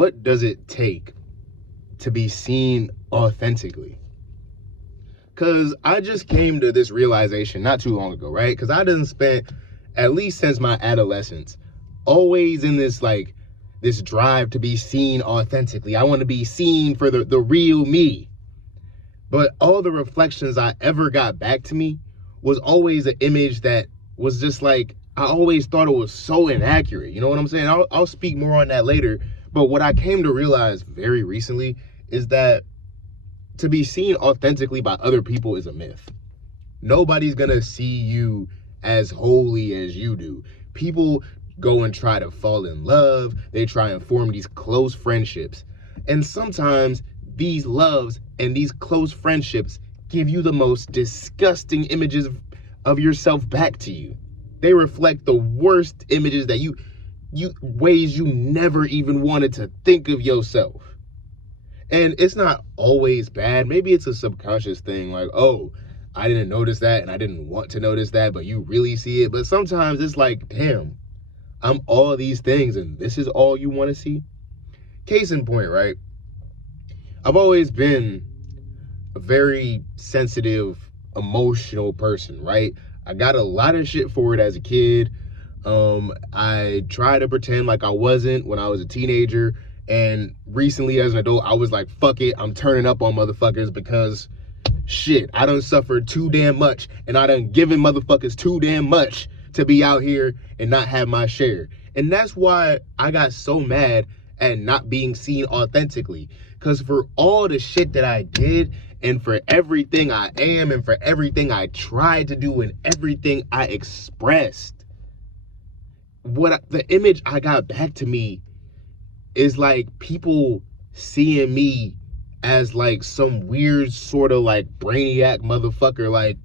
what does it take to be seen authentically? Because I just came to this realization not too long ago, right? Because I done spent, at least since my adolescence, always in this this drive to be seen authentically. I want to be seen for the real me. But all the reflections I ever got back to me was always an image that was just like, I always thought it was so inaccurate. You know what I'm saying? I'll speak more on that later. But what I came to realize very recently is that to be seen authentically by other people is a myth. Nobody's gonna see you as holy as you do. People go and try to fall in love. They try and form these close friendships. And sometimes these loves and these close friendships give you the most disgusting images of yourself back to you. They reflect the worst images that you ways you never even wanted to think of yourself. And it's not always bad. Maybe it's a subconscious thing, like, oh, I didn't notice that and I didn't want to notice that, but you really see it. But sometimes it's like, damn, I'm all these things and this is all you want to see? Case in point, right? I've always been a very sensitive, emotional person, right? I got a lot of shit for it as a kid. I tried to pretend like I wasn't when I was a teenager. And recently as an adult, I was like, fuck it, I'm turning up on motherfuckers because shit, I done suffered too damn much and I done given motherfuckers too damn much to be out here and not have my share. And that's why I got so mad at not being seen authentically. Because for all the shit that I did and for everything I am and for everything I tried to do and everything I expressed, the image I got back to me is like people seeing me as like some weird sort of like brainiac motherfucker. Like,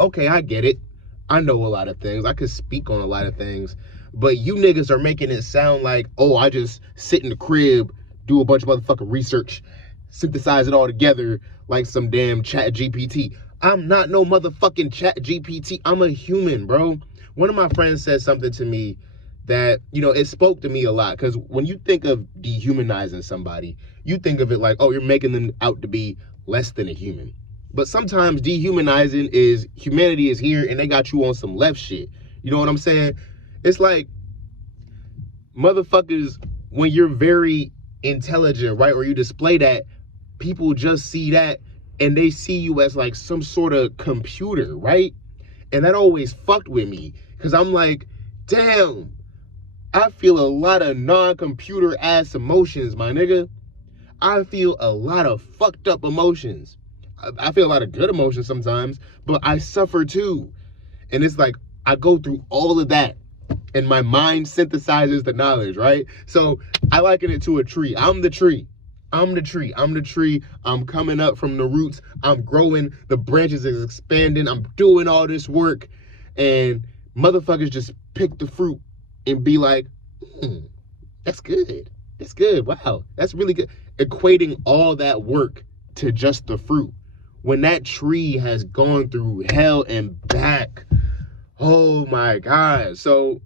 okay, I get it. I know a lot of things. I could speak on a lot of things. But you niggas are making it sound like, oh, I just sit in the crib, do a bunch of motherfucking research, synthesize it all together like some damn chat GPT. I'm not no motherfucking chat GPT. I'm a human, bro. One of my friends said something to me that, you know, it spoke to me a lot. Because when you think of dehumanizing somebody, you think of it like, oh, you're making them out to be less than a human. But sometimes dehumanizing is humanity is here and they got you on some left shit. You know what I'm saying? It's like motherfuckers, when you're very intelligent, right? Or you display that, people just see that and they see you as like some sort of computer, right? And that always fucked with me because I'm like, damn, I feel a lot of non-computer ass emotions, my nigga. I feel a lot of fucked up emotions. I feel a lot of good emotions sometimes, but I suffer too. And it's like, I go through all of that and my mind synthesizes the knowledge, right? So I liken it to a tree. I'm the tree. I'm the tree. I'm the tree. I'm coming up from the roots. I'm growing. The branches is expanding. I'm doing all this work. And motherfuckers just pick the fruit and be like, that's good. That's good. Wow. That's really good. Equating all that work to just the fruit. When that tree has gone through hell and back. Oh my God. So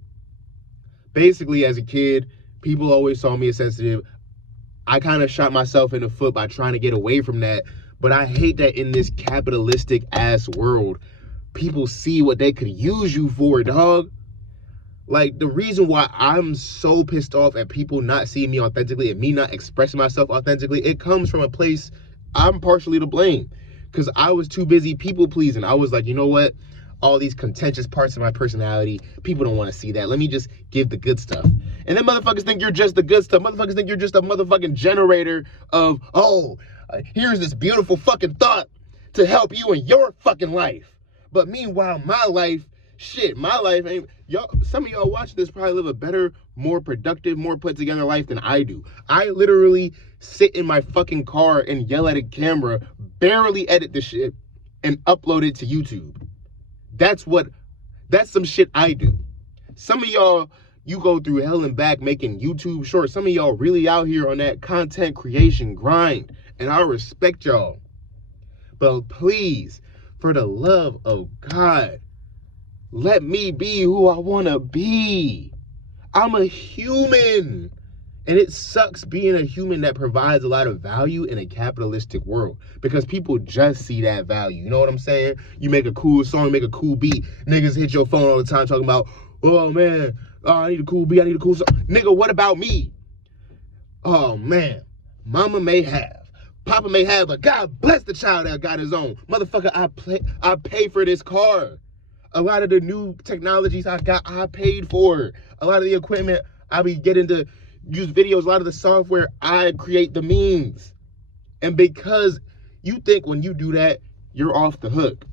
basically as a kid, people always saw me as sensitive. I kind of shot myself in the foot by trying to get away from that. But I hate that in this capitalistic ass world, people see what they could use you for, dog. Like, the reason why I'm so pissed off at people not seeing me authentically and me not expressing myself authentically, it comes from a place I'm partially to blame. Because I was too busy people pleasing. I was like, you know what? All these contentious parts of my personality, people don't want to see that. Let me just give the good stuff. And then motherfuckers think you're just the good stuff. Motherfuckers think you're just a motherfucking generator of, here's this beautiful fucking thought to help you in your fucking life. But meanwhile, my life ain't, some of y'all watching this probably live a better, more productive, more put together life than I do. I literally sit in my fucking car and yell at a camera, barely edit the shit, and upload it to YouTube. That's some shit I do. Some of y'all, you go through hell and back making YouTube shorts. Some of y'all really out here on that content creation grind, and I respect y'all. But please, for the love of God, let me be who I want to be. I'm a human. And it sucks being a human that provides a lot of value in a capitalistic world because people just see that value. You know what I'm saying? You make a cool song, make a cool beat. Niggas hit your phone all the time talking about, oh man, I need a cool beat, I need a cool song. Nigga, what about me? Oh man, mama may have, papa may have, but God bless the child that got his own. Motherfucker, I pay for this car. A lot of the new technologies I got, I paid for. A lot of the equipment I be getting to use videos, a lot of the software, I create the memes. And because you think when you do that, you're off the hook.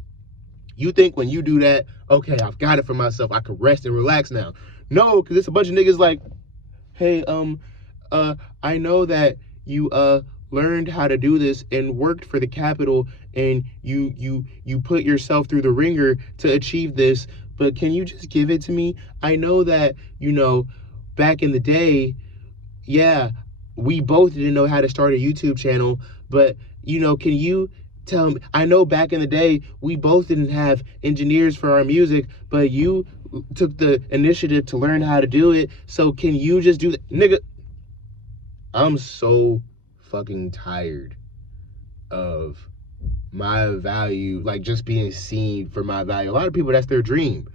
You think when you do that, okay, I've got it for myself. I can rest and relax now. No, because it's a bunch of niggas like, hey, I know that you learned how to do this and worked for the capital and you put yourself through the ringer to achieve this, but can you just give it to me? I know that, back in the day, yeah, we both didn't know how to start a YouTube channel, but, can you tell me? I know back in the day, we both didn't have engineers for our music, but you took the initiative to learn how to do it, so can you just do that? Nigga, I'm so fucking tired of my value, like just being seen for my value. A lot of people, that's their dream.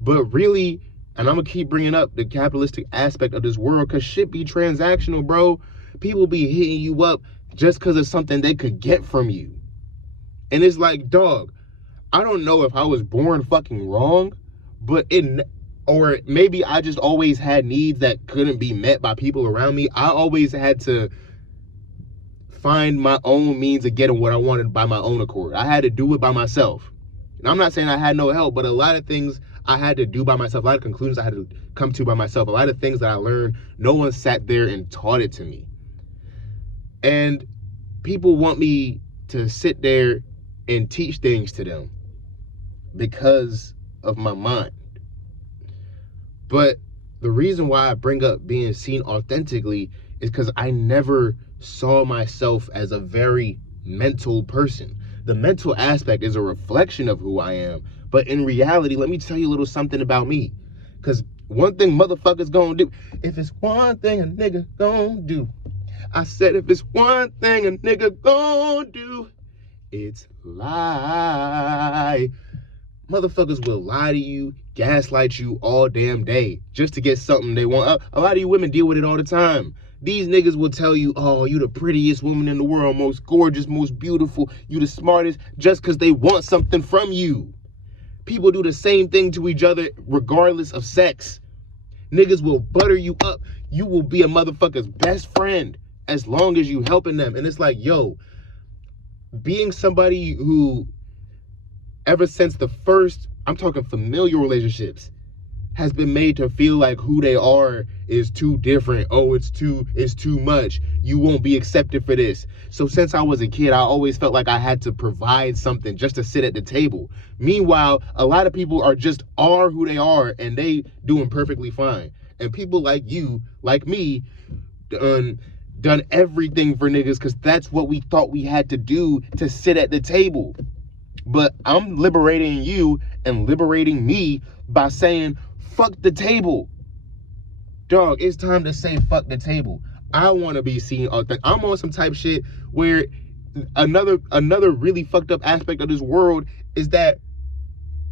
But really, and I'm gonna keep bringing up the capitalistic aspect of this world because shit be transactional, bro. People be hitting you up just because of something they could get from you. And it's like, dog, I don't know if I was born fucking wrong, but or maybe I just always had needs that couldn't be met by people around me. I always had to find my own means of getting what I wanted by my own accord. I had to do it by myself. And I'm not saying I had no help, but a lot of things I had to do by myself. A lot of conclusions I had to come to by myself. A lot of things that I learned, no one sat there and taught it to me. And people want me to sit there and teach things to them because of my mind. But the reason why I bring up being seen authentically is because I never saw myself as a very mental person. The mental aspect is a reflection of who I am. But in reality, let me tell you a little something about me. Because one thing motherfuckers gonna do, if it's one thing a nigga gonna do, I said if it's one thing a nigga gonna do, it's lie. Motherfuckers will lie to you, gaslight you all damn day just to get something they want. A lot of you women deal with it all the time. These niggas will tell you, oh, you the prettiest woman in the world, most gorgeous, most beautiful, you the smartest, just because they want something from you. People do the same thing to each other regardless of sex. Niggas will butter you up. You will be a motherfucker's best friend as long as you helping them. And it's like, yo, being somebody who, ever since the first, I'm talking familial relationships, has been made to feel like who they are is too different. Oh, it's too much. You won't be accepted for this. So since I was a kid, I always felt like I had to provide something just to sit at the table. Meanwhile, a lot of people are who they are and they doing perfectly fine. And people like you, like me, done everything for niggas because that's what we thought we had to do to sit at the table. But I'm liberating you and liberating me by saying, fuck the table. Dog, it's time to say fuck the table. I want to be seen authentic. I'm on some type shit where another really fucked up aspect of this world is that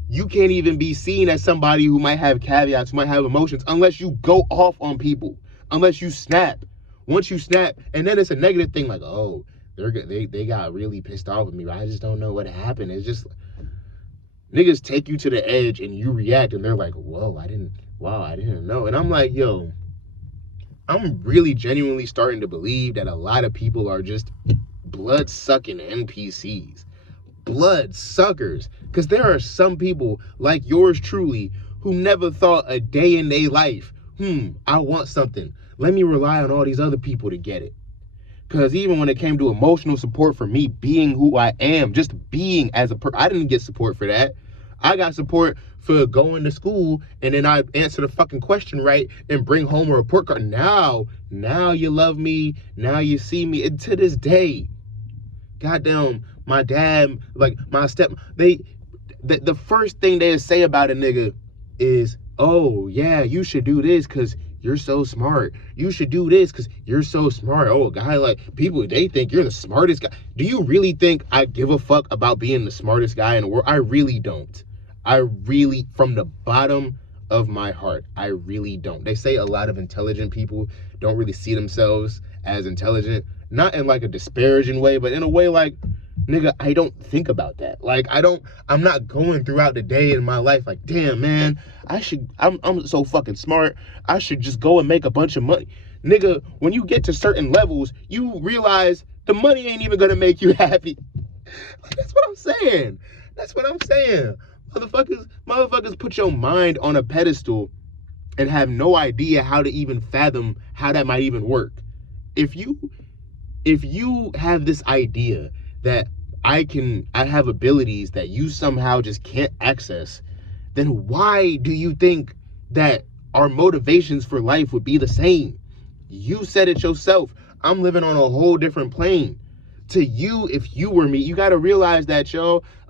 you can't even be seen as somebody who might have caveats, who might have emotions, unless you go off on people, unless you snap. Once you snap, and then it's a negative thing like, oh, they got really pissed off with me. I just don't know what happened. It's just niggas take you to the edge and you react and they're like, whoa, I didn't know. And I'm like, yo, I'm really genuinely starting to believe that a lot of people are just blood-sucking NPCs. Blood suckers. Because there are some people like yours truly who never thought a day in their life, I want something. Let me rely on all these other people to get it. Because even when it came to emotional support for me being who I am, just being as a person, I didn't get support for that. I got support for going to school and then I answer the fucking question right and bring home a report card. Now you love me. Now you see me. And to this day, goddamn, my dad, like my the first thing they say about a nigga is, oh yeah, you should do this because you're so smart. You should do this because you're so smart. Oh, a guy like people, they think you're the smartest guy. Do you really think I give a fuck about being the smartest guy in the world? I really don't. I really, from the bottom of my heart, I really don't. They say a lot of intelligent people don't really see themselves as intelligent, not in like a disparaging way, but in a way like, nigga, I don't think about that. Like, I'm not going throughout the day in my life like, damn, man, I'm so fucking smart. I should just go and make a bunch of money. Nigga, when you get to certain levels, you realize the money ain't even gonna make you happy. Like, that's what I'm saying. That's what I'm saying. Motherfuckers put your mind on a pedestal and have no idea how to even fathom how that might even work. If you have this idea that I have abilities that you somehow just can't access, then why do you think that our motivations for life would be the same? You said it yourself. I'm living on a whole different plane. To you, if you were me, you got to realize that,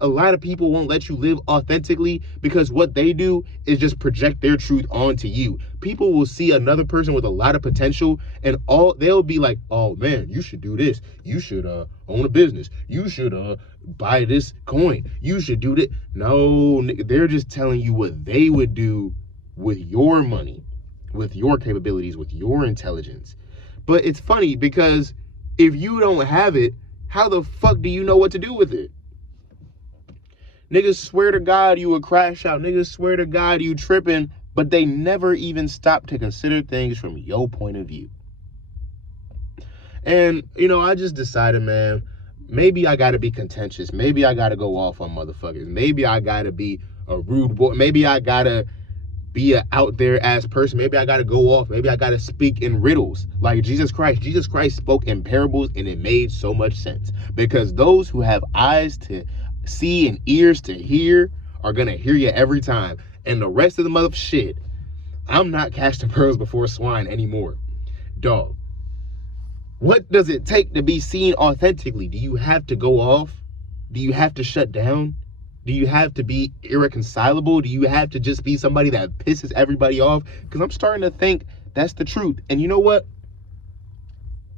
a lot of people won't let you live authentically because what they do is just project their truth onto you. People will see another person with a lot of potential and they'll be like, oh man, you should do this. You should own a business. You should buy this coin. You should do that. No, they're just telling you what they would do with your money, with your capabilities, with your intelligence. But it's funny because if you don't have it, how the fuck do you know what to do with it? Niggas swear to God you a crash out. Niggas swear to God you tripping, but they never even stop to consider things from your point of view. And, I just decided, man, maybe I got to be contentious. Maybe I got to go off on motherfuckers. Maybe I got to be a rude boy. Maybe I got to be an out there ass person. Maybe I got to go off. Maybe I got to speak in riddles like Jesus Christ. Jesus Christ spoke in parables and it made so much sense because those who have eyes to see and ears to hear are going to hear you every time. And the rest of the shit, I'm not casting pearls before swine anymore. Dog, what does it take to be seen authentically? Do you have to go off? Do you have to shut down? Do you have to be irreconcilable? Do you have to just be somebody that pisses everybody off? Because I'm starting to think that's the truth. And you know what?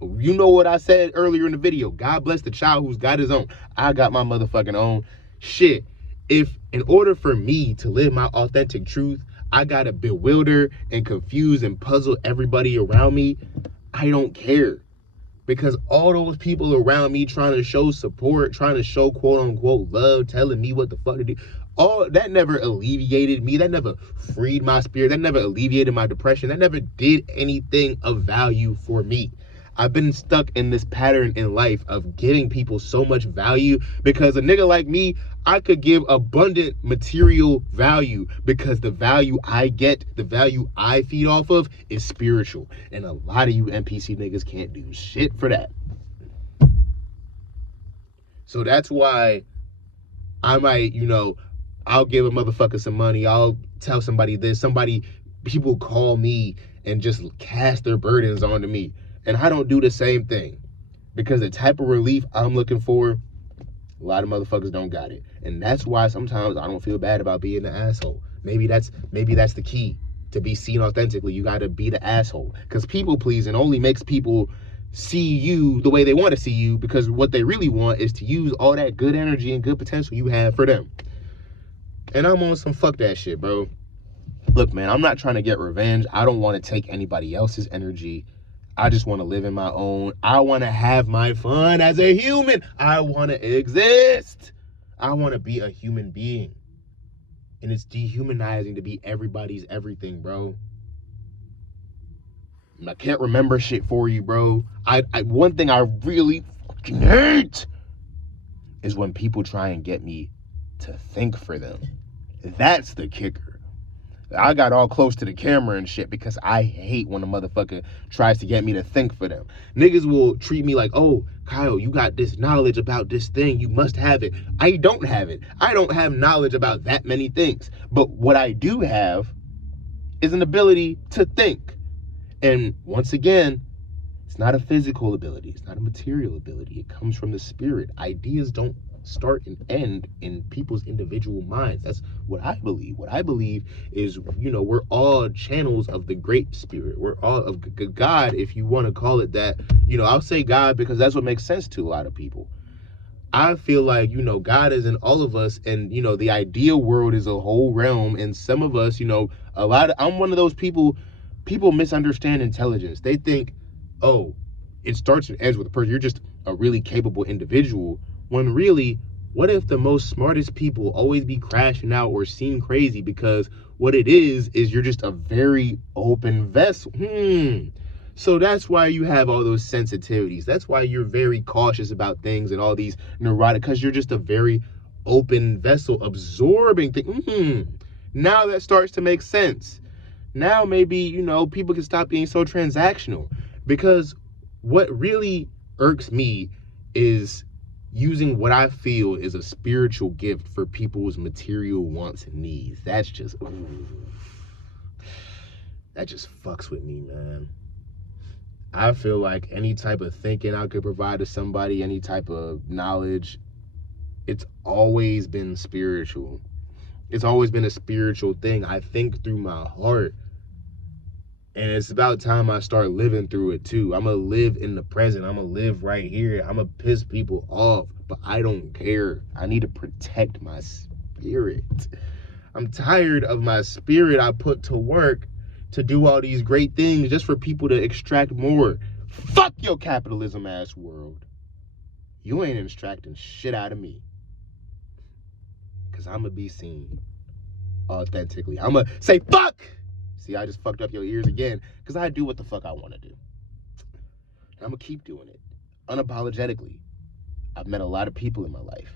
You know what I said earlier in the video. God bless the child who's got his own. I got my motherfucking own. Shit. If in order for me to live my authentic truth, I got to bewilder and confuse and puzzle everybody around me, I don't care. Because all those people around me trying to show support, trying to show quote unquote love, telling me what the fuck to do, all that never alleviated me. That never freed my spirit. That never alleviated my depression. That never did anything of value for me. I've been stuck in this pattern in life of giving people so much value because a nigga like me, I could give abundant material value because the value I get, the value I feed off of is spiritual. And a lot of you NPC niggas can't do shit for that. So that's why I might, I'll give a motherfucker some money. I'll tell somebody this. People call me and just cast their burdens onto me. And I don't do the same thing because the type of relief I'm looking for, a lot of motherfuckers don't got it. And that's why sometimes I don't feel bad about being an asshole. Maybe that's the key to be seen authentically. You got to be the asshole because people pleasing only makes people see you the way they want to see you because what they really want is to use all that good energy and good potential you have for them. And I'm on some fuck that shit, bro. Look, man, I'm not trying to get revenge. I don't want to take anybody else's energy. I just want to live in my own. I want to have my fun as a human. I want to exist. I want to be a human being. And it's dehumanizing to be everybody's everything, bro. And I can't remember shit for you, bro. One thing I really fucking hate is when people try and get me to think for them. That's the kicker. I got all close to the camera and shit because I hate when a motherfucker tries to get me to think for them. Niggas will treat me like, oh, Kyle, you got this knowledge about this thing. You must have it. I don't have it. I don't have knowledge about that many things. But what I do have is an ability to think. And once again, it's not a physical ability. It's not a material ability. It comes from the spirit. Ideas don't start and end in people's individual minds. That's what I believe. What I believe is, we're all channels of the great spirit. We're all of God, if you want to call it that. I'll say God because that's what makes sense to a lot of people. I feel like, God is in all of us, and, the ideal world is a whole realm. And some of us, I'm one of those people misunderstand intelligence. They think, oh, it starts and ends with a person. You're just a really capable individual. When really, what if the most smartest people always be crashing out or seem crazy? Because what it is you're just a very open vessel. So that's why you have all those sensitivities. That's why you're very cautious about things and all these neurotic, because you're just a very open vessel, absorbing things. Now that starts to make sense. Now maybe, people can stop being so transactional, because what really irks me is using what I feel is a spiritual gift for people's material wants and needs. That just fucks with me, man. I feel like any type of thinking I could provide to somebody, any type of knowledge, it's always been spiritual. It's always been a spiritual thing. I think through my heart. And it's about time I start living through it too. I'm going to live in the present. I'm going to live right here. I'm going to piss people off, but I don't care. I need to protect my spirit. I'm tired of my spirit I put to work to do all these great things just for people to extract more. Fuck your capitalism ass world. You ain't extracting shit out of me. Because I'm going to be seen authentically. I'm going to say fuck. See, I just fucked up your ears again, because I do what the fuck I want to do. And I'm going to keep doing it unapologetically. I've met a lot of people in my life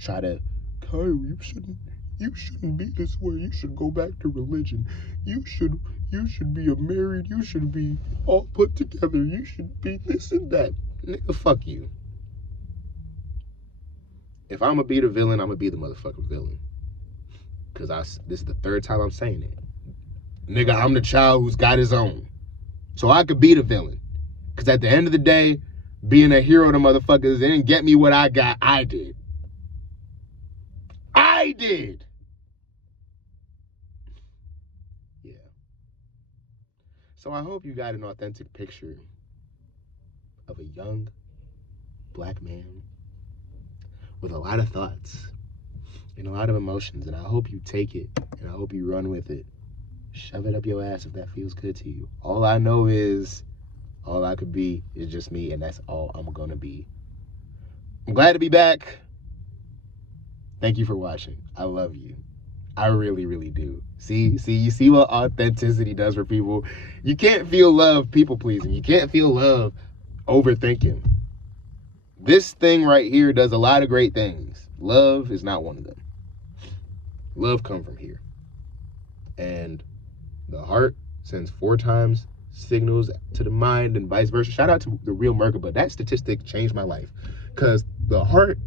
try to, Kyle, you shouldn't be this way. You should go back to religion. You should be married. You should be all put together. You should be this and that. Nigga, fuck you. If I'm going to be the villain, I'm going to be the motherfucking villain. Because this is the third time I'm saying it. Nigga, I'm the child who's got his own. So I could be the villain. Because at the end of the day, being a hero to motherfuckers didn't get me what I got. I did. I did. Yeah. So I hope you got an authentic picture of a young black man with a lot of thoughts and a lot of emotions. And I hope you take it and I hope you run with it. Shove it up your ass if that feels good to you. All I know is all I could be is just me, and that's all I'm gonna be. I'm glad to be back. Thank you for watching. I love you. I really, really do. See, you see what authenticity does for people? You can't feel love people pleasing. You can't feel love overthinking. This thing right here does a lot of great things. Love is not one of them. Love comes from here. And the heart sends 4 times signals to the mind and vice versa. Shout out to the real Merkaba. That statistic changed my life, because the heart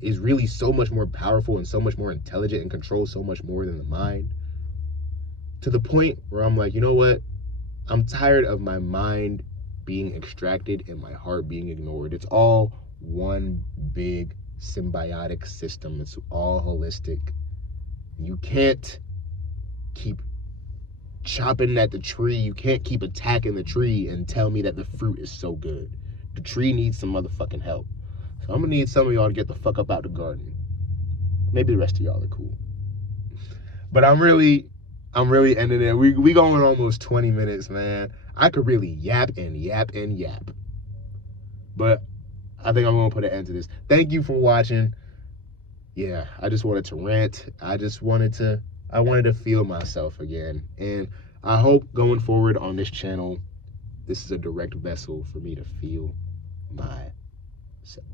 is really so much more powerful and so much more intelligent and controls so much more than the mind, to the point where I'm like, you know what? I'm tired of my mind being extracted and my heart being ignored. It's all one big symbiotic system. It's all holistic. You can't keep chopping at the tree. You can't keep attacking the tree and tell me that the fruit is so good. The tree needs some motherfucking help. So I'm gonna need some of y'all to get the fuck up out the garden. Maybe the rest of y'all are cool. But I'm really ending it. We going almost 20 minutes, man. I could really yap and yap and yap. But I think I'm gonna put an end to this. Thank you for watching. Yeah, I just wanted to rant. I wanted to feel myself again. And I hope going forward on this channel, this is a direct vessel for me to feel myself.